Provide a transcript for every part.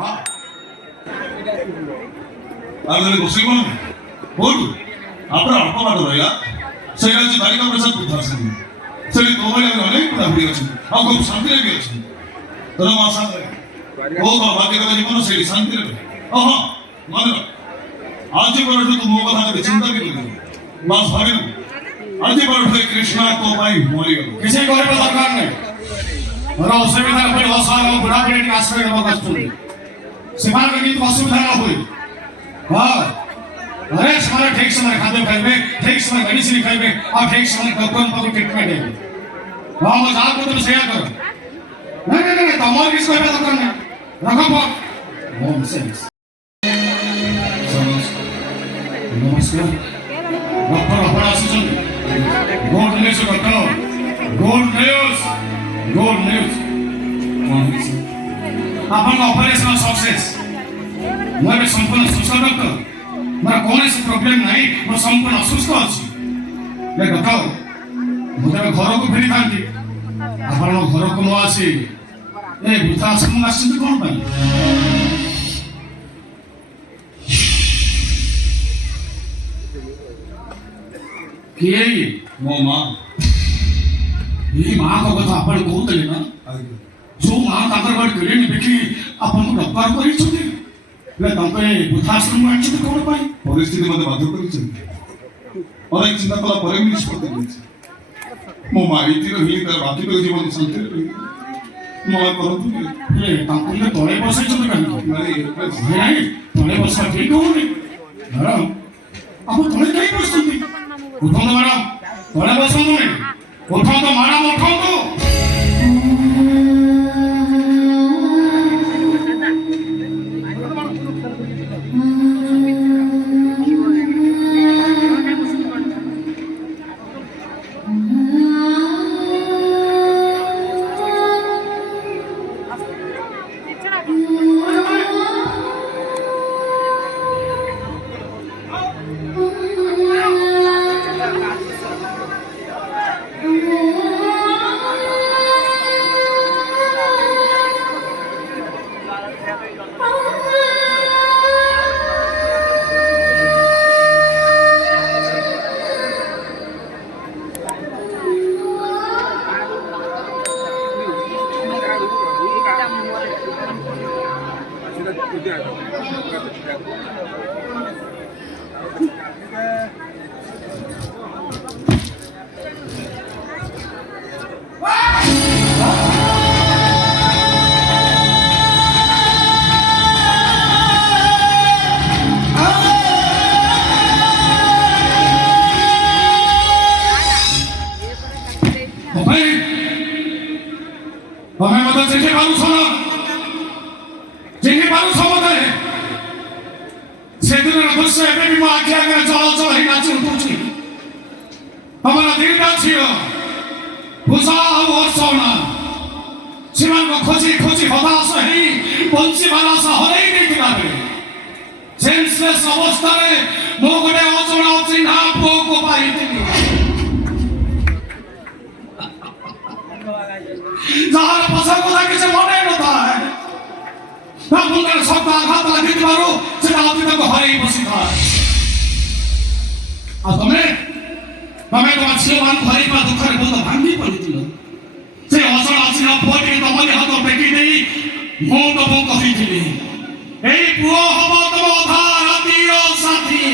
हाँ आगे गोष्ठी कौन बोल आपरा अल्प बाट रहा से राज्य बालिका प्रसाद बुद्धा संग से दो बड़े अनेक बुद्धा भी अच्छे और खूब शांति भी अच्छे तो मासा वो तो बाकी का जीवन से शांति रहे हाँ मान आज पर तो तुम वो कथा चिंता भी करो बस भागे आज पर कृष्णा तो भाई मोरी किसी को भी दरकार नहीं और असुविधा पर हसाओ बुढ़ा पीढ़ी के आश्रय में कष्ट सीमा के गीत असुविधा ना हुई हाँ अरे समय ठीक समय खाद्य खाइबे ठीक समय मेडिसिन खाइबे और ठीक समय डॉक्टर को ट्रीटमेंट देबे हाँ मजाक को तुम शेयर करो नहीं तमोर किसको भी दरकार नहीं रखो फोन नॉनसेंस नमस्कार डॉक्टर अपन आसीछन good news doctor good news अपन ऑपरेशन सक्सेस मैं संपूर्ण सुस्थ डॉक्टर मेरा कौन सी प्रॉब्लम नहीं मैं संपूर्ण सुस्थ अच्छी ले डॉक्टर मुझे घर को फेरी थांती अपन घर को न आसी ए बुता आश्रम आसी कौन पाई किए मो मां ये मां को कथा अपन कहते ना जो मां ताकर बड़ क्लिनिक देखी अपन को डॉक्टर करी छथि ले तंके बुद्धाश्रम में अछि कोन पाई परिस्थिति मते बाध्य करी छथि और एक चिंता कला परे निष्पत्ति लेछि मो मां इति रही तर बाकी तो जीवन शांति रही मोला करतु ले तंके ले तळे बसै छथि कानी नहीं तळे बसा ठीक होनी मैडम अब तळे कई बसथि उठो तो मैडम तळे बसो तुमे उठो तो मैडम उठो तो हमें मदद से बारू सोना जिन्हें बारू सोना है सेदिन अवश्य एबे भी मां आखि आगे चल चल ही नाची उठुची हमारा दिल का छियो भूसा और सोना जीवन को खोजी खोजी हताश ही बंची वाला सा हरे ही नहीं दिखावे सेंसलेस अवस्था में मो गोटे अचना चिन्हा पो को पाई थी जहां पसंद को किसी मने नथा है ना मुंडर सब आघात लगी दिवारो से आदमी तक हरे ही बसी था आ तमे तो अच्छे मान हरे पा दुख रे बहुत भांगी पड़ितिलो से असर अछि ना पोटी तो मने हाथ पेकी देई मो तो मो कहि थिली एई पुओ हबो तम अधा राती रो साथी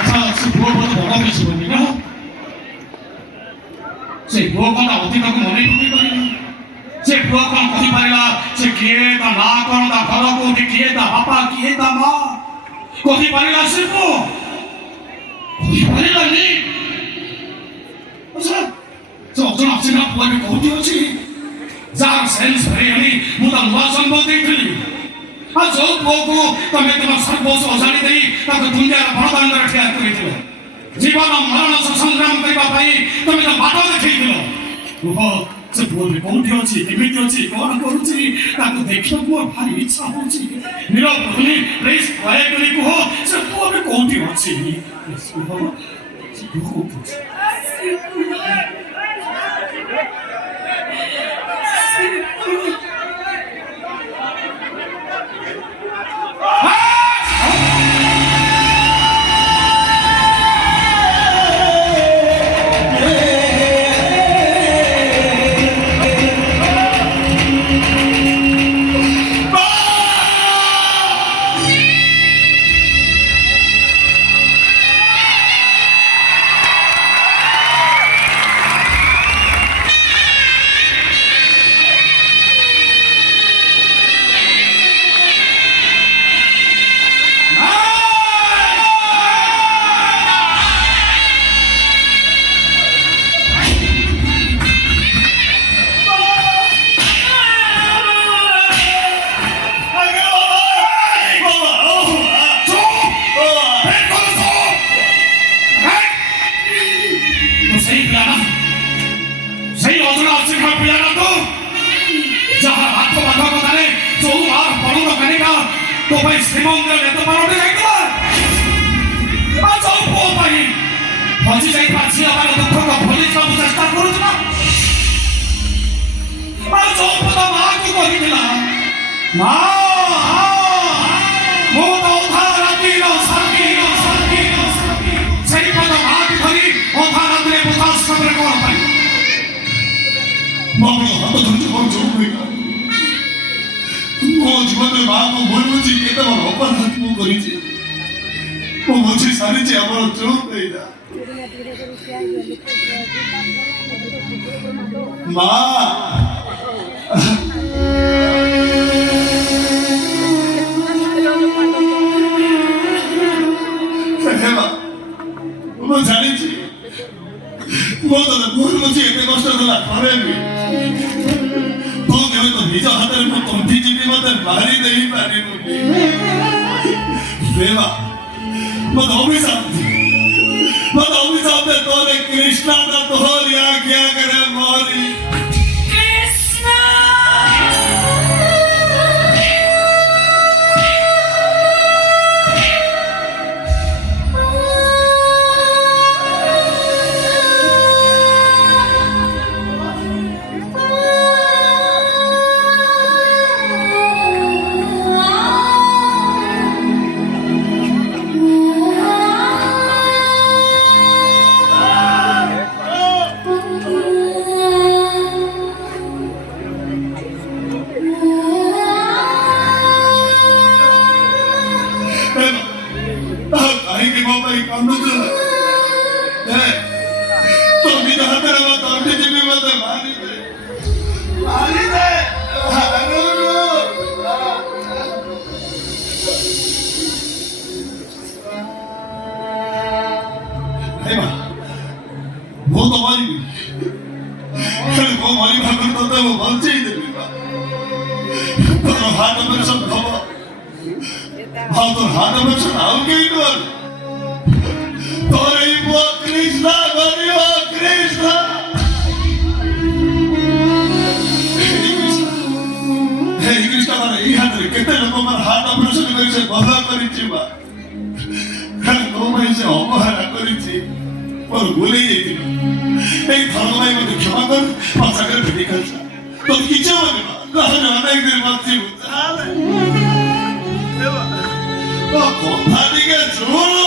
अच्छा से पुओ बहुत बड़ा किसी बनी ना से पुओ कोन अति तक मने पकि करी से पुओ कोन कहि पारिला से किए ता ना कोन ता घर को किए ता बापा किए ता मां कहि पारिला से पुओ कहि पारिला नी अच्छा तो अपन आपसे ना पुओ में कहती अछि जार सेंस भरेनी मुदा नुआ संभव देखली आ जो पुओ को तमे तम सर्वोस ओजानी देई ताको दुनिया बड़दान रे ठिया करिथिलो जीवन मरण से संग्राम करबा पई तमे तो बाटो देखैथिलो ओहो से पुओ में कोठी अछि केमिति अछि कोन करूछि ताको देखियो को भारी इच्छा होछि निरो भूली प्लीज वाय करी को से पुओ में कोठी अछि ओहो से पुओ ଅଜଣା ଅଶିକ୍ଷା ପିଲାଟା ତୁ ଯାହା ହାତ ବାଧା କଥାରେ ଯୋଉ ମାର ପଡ଼ୁନ କାନିକା ତୋ ପାଇଁ ଶ୍ରୀମନ୍ଦିର ନେତ ପାଲଟି ଯାଇଥିଲା ଆଉ ଯୋଉ ପୁଅ ପାଇଁ ହଜି ଯାଇଥିବା ଝିଅମାନ ଦୁଃଖକୁ ଭୁଲି ଯିବାକୁ ଚେଷ୍ଟା କରୁଥିଲା ଆଉ ଯୋଉ ପଦ ମାଆକୁ କହିଥିଲା ମା ମୁଁ ତ ଅଧା ରାତିର ସାଥୀ ସେଇ ପଦ ମାଆକୁ ଧରି ଅଧା ରାତିରେ ବୃଦ୍ଧାଶ୍ରମରେ କଣ ପାଇଁ ମୋ ଜୀବନରେ ମାଆକୁ ଭୁଲ ବୁଝି କେତେ ବଡ଼ ଅପରାଧ ମୁଁ କରିଛି ମୁଁ ବୁଝି ସାରିଛି ଆମର ଚୁପ୍ ହେଇଯା ମା ମୁଁ ଜାଣିଛି ମୋ ତତେ ଭୁଲ ବୁଝି ଏତେ କଷ୍ଟ ଦେଲା ପରେ ବି ତୁ କେବେ ତ ନିଜ ହାତରେ ମୁଁ ତଣ୍ଟି ଚିପି ମତେ ମାରି ଦେଇପାରିବୁ ଦେବା ମତେ ଅଭିଶାପ ଦେ ତୋରେ କୃଷ୍ଣ ତୋହରି ଆଜ୍ଞା करे मोरी କାହିଁକି ମୋ ପାଇଁ କାନ୍ଦୁଛୁ ତୁ ନିଜ ହାତରେ ମୋ ତଣ୍ଟି ଚିପି ମତେ ମାରିଦେ ମୁଁ ତ ମରିବି ମୋ ମରିବା କରି ତତେ ମୁଁ ବଞ୍ଚେଇ ଦେବି ତୋର ହାର୍ଟ ଅପରେସନ ହବ ଆଉ ତୋର ହାର୍ଟ ଅପରେସନ ଆଉ କେହି ନୁହଁ ତୋର ଏଇ ପୁଅ କୃଷ୍ଣ କରିବ କୃଷ୍ଣ ଏଇ କୃଷ୍ଣ ମାନେ ଏଇ ହାତରେ କେତେ ଲୋକଙ୍କର ହାର୍ଟ ଅପରେସନ କରି ସେ ଭଲ କରିଛି ବା ତୋ ପାଇଁ ସେ ଅବହେଳା କରିଛି ମୋର ଭୁଲେଇ ଯାଇଥିଲ ଏଇ ଧର୍ମ ପାଇଁ ମୋତେ କ୍ଷମା କର ମୋ ସାଙ୍ଗରେ ଭେଟି ଖେଳୁଛ ତୋର କିଛି ହବନି ନହେଲେ ଅନେକ ଦିନ ବଞ୍ଚିବୁ କଥା ଟିକେ ଶୁଣୁ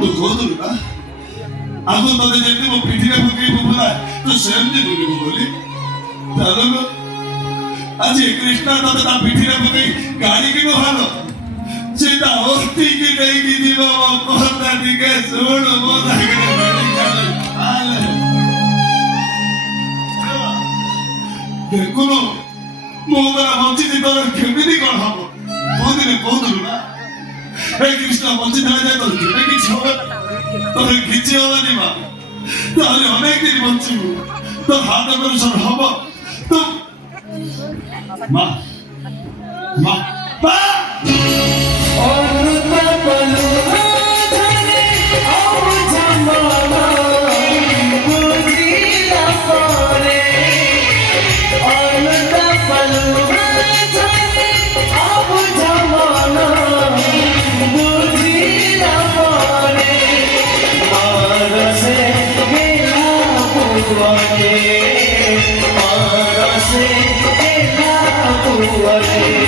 ତୁ କହୁଥିଲୁ ନା ଆଗ ତତେ ଯେମିତି ମୋ ପିଠିରେ ପକେଇବୁ ବୋଲା ତୁ ସେମିତି ବୁଲିବୁ ବୋଲି ଚାଲୁ ଆଜି କୃଷ୍ଣ ତତେ ତା ପିଠିରେ ପକେଇ ଗାଡ଼ିକି ନୁହାଲ ସେଟା ଅସ୍ତିକି ନେଇକି ଯିବ ମୋ କଥା ଟିକେ ଶୁଣୁ ମୋ ସାଙ୍ଗରେ ଦେଖୁନୁ ମୁଁ ପରା ବଞ୍ଚିଛି ତୋର କେମିତି କଣ ହବ କୋଉଦିନେ କହୁଥିଲୁ ନା ଏ କୃଷ୍ଣ ବଞ୍ଚିଥିଲା ଯେ ତୋର କେବେ କିଛି ହବ ତୋର କିଛି ହବନି ମା ତାହେଲେ ଅନେକ ଦିନ ବଞ୍ଚିବୁ ତୋର ହାର୍ଟ ଅପରେସନ ହବ ତୁ ମା ମା ମା Arase, ela,